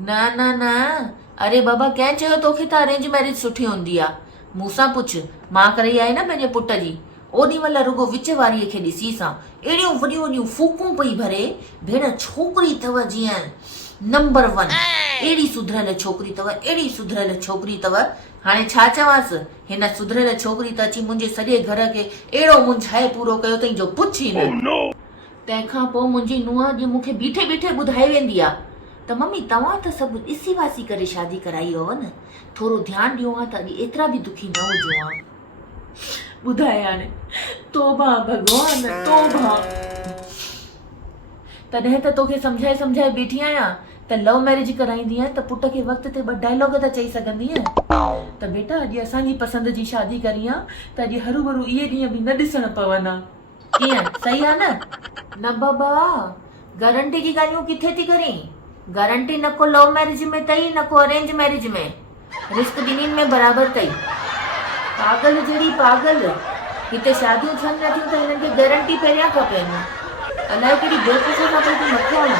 न न न, अरे बाबा कंहिं चयो तोखे त अरेंज मैरिज सुठी हूंदी आहे? मूंसां पुछ, मां करे आई न पंहिंजे पुट जी। ओॾी महिल रुगो विच वारीअ खे ॾिसी सां अहिड़ियूं वॾियूं वॾियूं फूकूं पई भरे, भेण छोकिरी अथव जीअं नंबर 1, अहिड़ी सुधरियल छोकिरी अथव, अहिड़ी सुधरियल छोकिरी अथव। हाणे छा चवांसि, हिन सुधरियल छोकिरी त अची मुंहिंजे सॼे घर खे अहिड़ो मुंझाए पूरो कयो अथई जो पुछ ई न। तंहिंखां पोइ मुंहिंजी नुंहुं अॼु मूंखे बीठे बीठे ॿुधाए वेंदी आहे त मम्मी तव्हां त सभु ॾिसी वासी करे शादी कराई हुअव न, थोरो ध्यानु ॾियो हा त अॼु एतिरा बि दुखी न हुजो हा। ॿुधाए हाणे, तोबा भॻवान तोबा। तॾहिं त तोखे सम्झाए सम्झाए बीठी आहियां त लव मैरिज कराईंदी आहियां त पुट खे वक़्त ते ॿ डायलॉग त चई सघंदी आहियां त बेटा अॼु असांजी पसंदि जी शादी करी आहे त अॼु हरू भरू इहे ॾींहं बि न ॾिसण पवनि हा। कीअं, सही आहे न? न बाबा, गारंटी जी ॻाल्हियूं किथे थी करीं? गारंटी न को लव मैरिज में अथई न को अरेंज मैरिज में, रिस्क ॿिन्हिनि में बराबरि अथई। पागल जहिड़ी पागल, हिते शादियूं थियनि नथियूं त हिननि खे गारंटी पहिरियां खपेनि। अलाए कहिड़ी बेवकूफ़ सां पई तूं मथो हण।